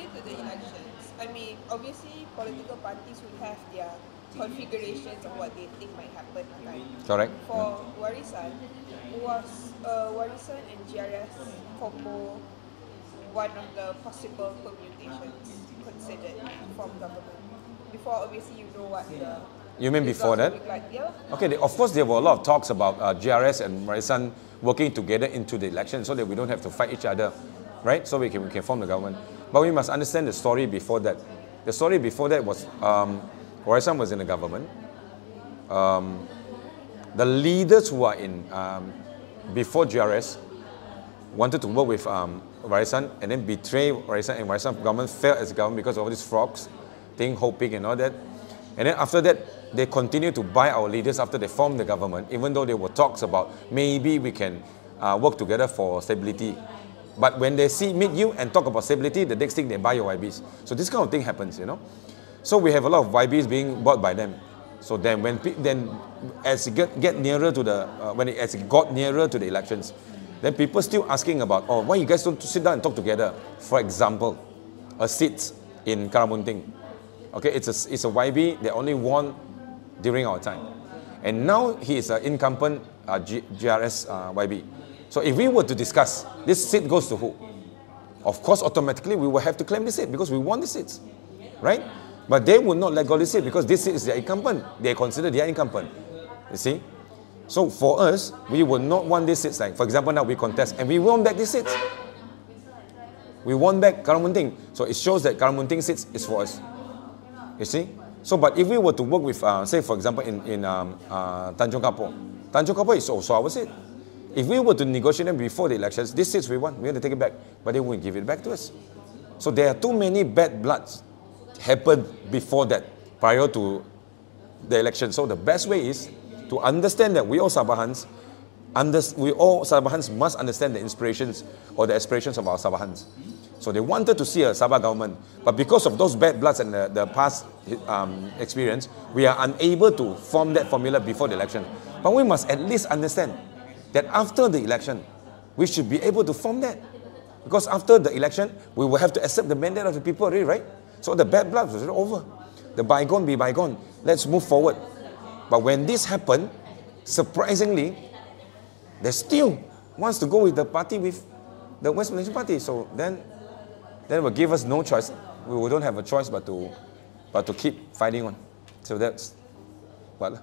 prior to the elections, I mean, obviously political parties will have their configurations of what they think might happen. Kan? Correct. For Warisan, was Warisan and GRS combo one of the possible permutations considered to form government? Before, obviously, you know what the... You mean before that? Like, yeah. Okay, of course there were a lot of talks about GRS and Warisan working together into the election so that we don't have to fight each other, right? So we can form the government. But we must understand the story before that. The story before that was Warisan was in the government. The leaders who are in before GRS wanted to work with Warisan and then betray Warisan, and Warisan government failed as a government because of all these frogs thing, hoping and all that. And then after that, they continued to buy our leaders after they formed the government, even though there were talks about maybe we can work together for stability. But when they meet you and talk about stability, the next thing they buy your YBs. So this kind of thing happens, you know. So we have a lot of YBs being bought by them. So then, as it get nearer to the as it got nearer to the elections, then people still asking about, oh, why you guys don't sit down and talk together? For example, a seat in Karamunting. Okay, it's a YB that only won during our time, and now he is an incumbent GRS YB. So if we were to discuss, this seat goes to who? Of course, automatically we will have to claim this seat because we won the seats, right? But they would not let go of this seat because this seat is their incumbent. They consider their incumbent. You see? So for us, we would not want these seats. Like, for example, now we contest and we won back these seats. We won back Karamunting. So it shows that Karamunting seats is for us. You see? So, but if we were to work with, say, for example, in Tanjung Kapur is also our seat. If we were to negotiate them before the elections, these seats we want to take it back, but they won't give it back to us. So there are too many bad bloods happened before that, prior to the election. So the best way is to understand that we all Sabahans must understand the inspirations or the aspirations of our Sabahans. So they wanted to see a Sabah government, but because of those bad bloods and the past experience, we are unable to form that formula before the election. But we must at least understand that after the election, we should be able to form that. Because after the election, we will have to accept the mandate of the people already, right? So the bad blood was over. The bygone be bygone. Let's move forward. But when this happened, surprisingly, they still wants to go with the party, with the West Malaysian Party. So then it will give us no choice. We don't have a choice but to keep fighting on. So that's what.